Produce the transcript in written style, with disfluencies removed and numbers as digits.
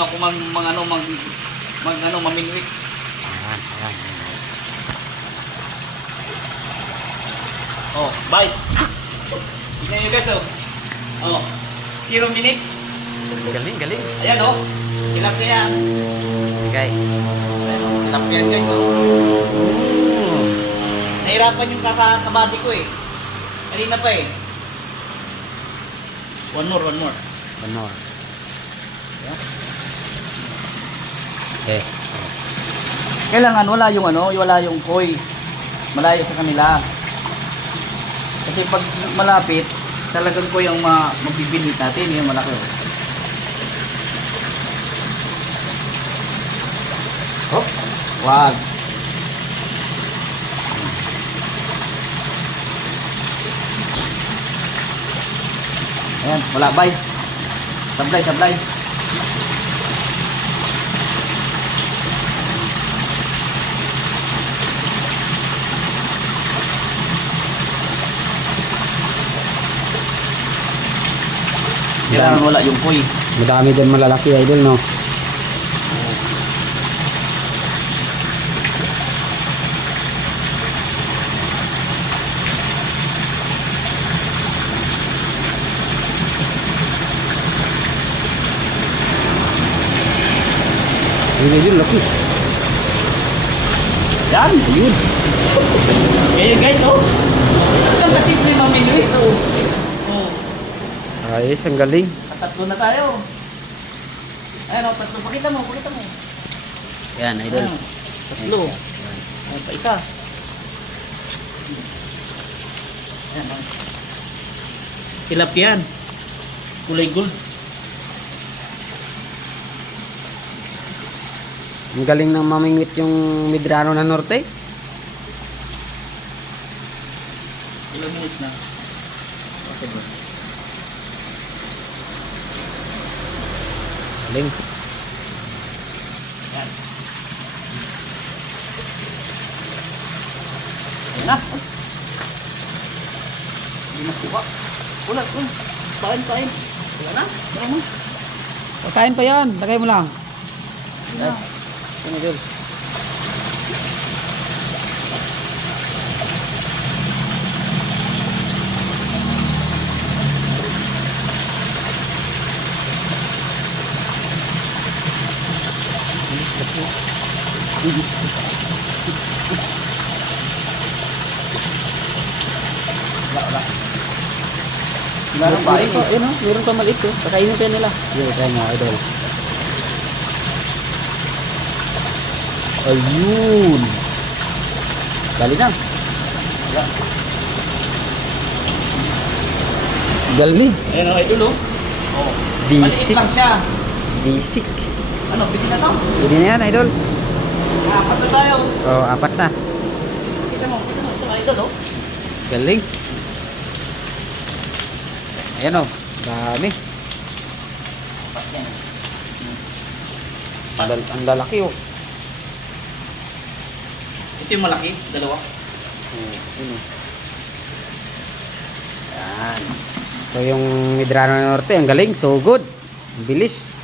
ano ako mamingwit. Ayan. Oh, bites. Tingnan nyo guys, oh. Oh, 0 minutes. Galing. Ayan, oh. Tilapia yan. Guys. Ayan, oh. Tilapia yan, guys, oh. Nahirapan yung kabady ko, eh. Kanina pa, eh. One more. One more. Yeah. Okay. Kailangan wala yung koi. Malayo sa kanila. Kasi pag malapit, talagang koi ang mabibinit natin, yung malaki. Oh, wag. Ayan, wala bay. Sablay. Kailangan wala yung koi. Madami din malalaki idol, no? Ayun, laki. Yan, ayun. Kaya guys, oh. Ang kasimple mamili ito. Oh. Ayos, ang galing. Tatlo na tayo. Ayan, oh, tatlo. Pakita mo. Yan, idol. Ayan, tatlo. Ayan, pa isa. Ayan, oh. Tilapia yan. Kulay gold. Ang galing ng mamingwit yung Medrano na Norte. Ilang minutes na? Okay bro. Galing. Ayan. Ayan na. Hindi na kuha. Ulat. Pain. Wala na. Wala mo. Pagkain pa yan. Lagay mo lang. Ayan. Ano idol? Wala. Meron pa ito. Ayun, oh. Meron pa maliit, oh. Kakainin pa yan nila. Yun, kaya mo, idol. Ayun. Dali na. Galing. Ayan o, idol o. Oh. Maliit Basic. lang siya. Basic. Ano, bitin na to? Pwede na yan, idol. Apat na tayo. Oh, apat na. Kita mo. Ito na, idol o. Galing. Ayan, oh. Dami. Apat yan. Ang lalaki, oh. Ito yung malaki, dalawa. Yun, oh. Yan. So, yung Medrano Norte, ang galing. So good. Ang bilis.